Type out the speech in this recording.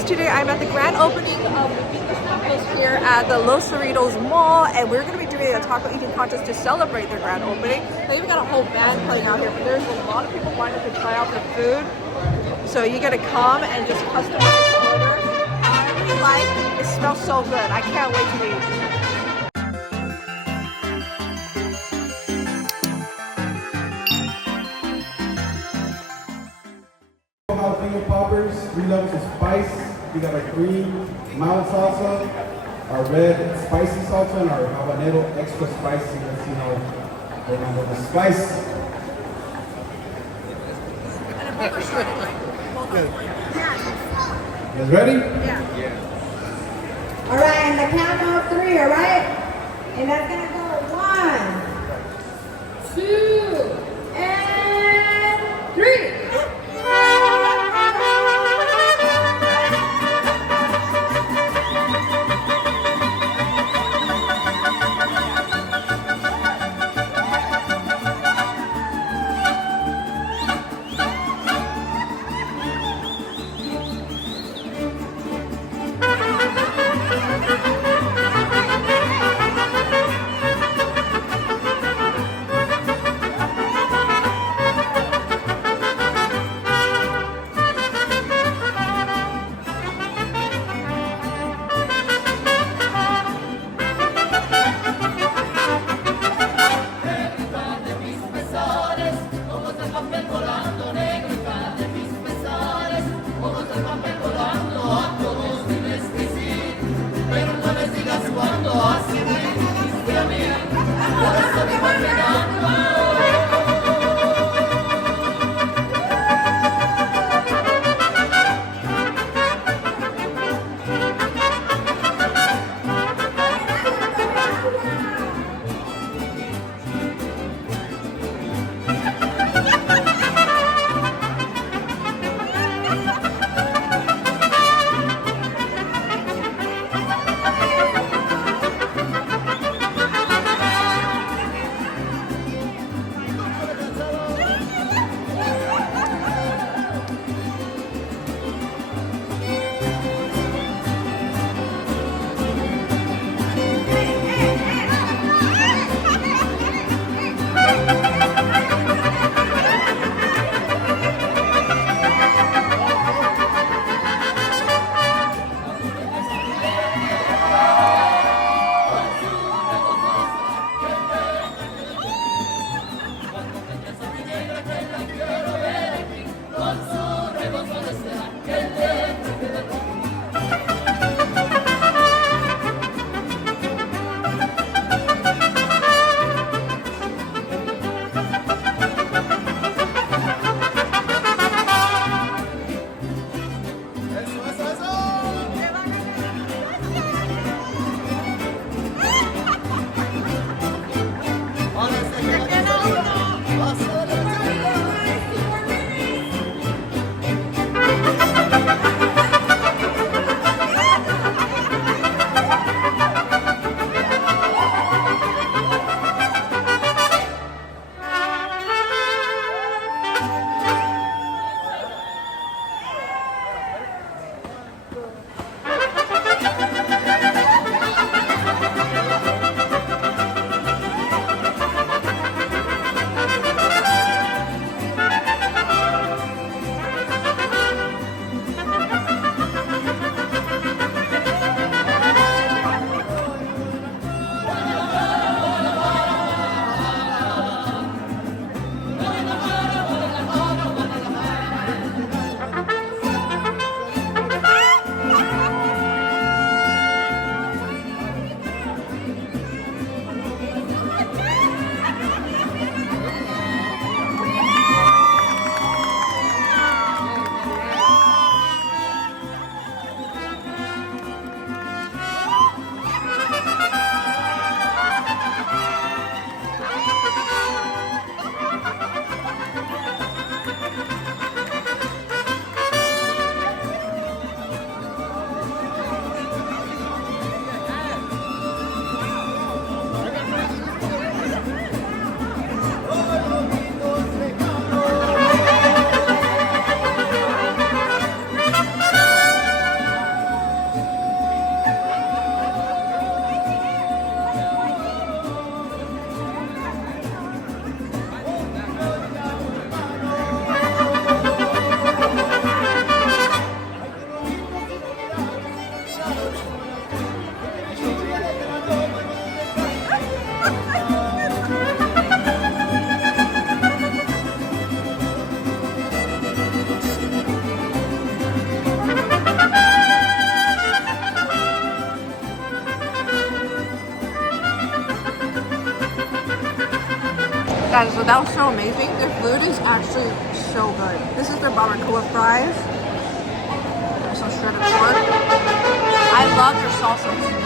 guys, today I'm at the grand opening of LUPITA'S Tacos here at the Cerritos Mall, and we're going to be doing a taco eating contest to celebrate their grand opening. They even got a whole band playing out here, but there's a lot of people lined up to try out the food. So you got to come and just customize the order. I really like it. Smells so good. I can't wait to eat. Jalapeno poppers, 3 levels of spice. We got our green mild salsa, our red spicy salsa, and our habanero extra spicy. Let's see how they handle the spice. You guys ready? Yeah. All right, and the count of 3, all right? And that's gonna go 1, 2, and 3. Guys, so that was so amazing. Their food is actually so good. This is their barbacoa fries. Some shredded pork. I love their salsas.